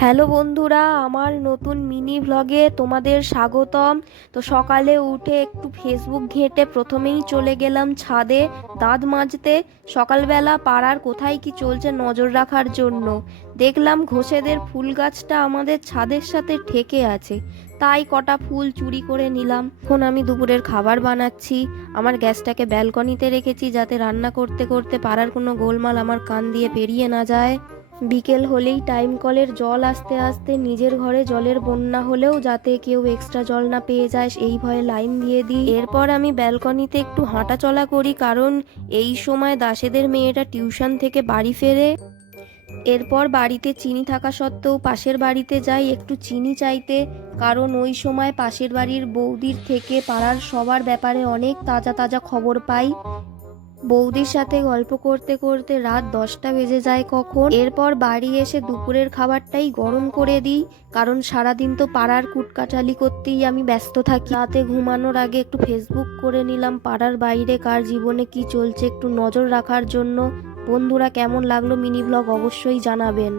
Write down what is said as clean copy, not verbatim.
Hello বন্ধুরা, আমার নতুন মিনি ভ্লগে তোমাদের স্বাগতম। তো সকালে উঠে একটু ফেসবুক ঘেঁটে প্রথমেই চলে গেলাম ছাদে দাঁত মাজতে। সকালবেলা পাড়ার কোথায় কি চলছে নজর রাখার জন্য দেখলাম ঘোষেদের ফুল গাছটা আমাদের ছাদের সাথে ঠেকে আছে, তাই কটা ফুল চুরি করে নিলাম। এখন আমি দুপুরের খাবার বানাচ্ছি। আমার গ্যাসটাকে ব্যালকনিতে রেখেছি যাতে রান্না করতে করতে পাড়ার কোনো গোলমাল আমার কান দিয়ে পেরিয়ে না যায়। বিকেল হলেই টাইম কলের জল আসতে আসতে নিজের ঘরে জলের বন্যা হলেও যাতে কেউ এক্সট্রা জল না পেয়ে যায় এই ভয়ে লাইন দিয়ে দিই। এরপর আমি ব্যালকনিতে একটু হাঁটা চলা করি, কারণ এই সময় দাসেদের মেয়েটা টিউশন থেকে বাড়ি ফেরে। এরপর বাড়িতে চিনি থাকা সত্ত্বেও পাশের বাড়িতে যাই একটু চিনি চাইতে, কারণ ওই সময় পাশের বাড়ির বৌদির থেকে পাড়ার সবার ব্যাপারে অনেক তাজা তাজা খবর পাই। বৌদির সাথে গল্প করতে করতে রাত 10টা বেজে যায় কখন। এরপর বাড়ি এসে দুপুরের খাবারটাই গরম করে দিই, কারণ সারাদিন তো পাড়ার কুটকাচালি করতেই আমি ব্যস্ত থাকি। রাতে ঘুমানোর আগে একটু ফেসবুক করে নিলাম পাড়ার বাইরে কার জীবনে কি চলছে একটু নজর রাখার জন্য। বন্ধুরা, কেমন লাগলো মিনি ব্লগ অবশ্যই জানাবেন।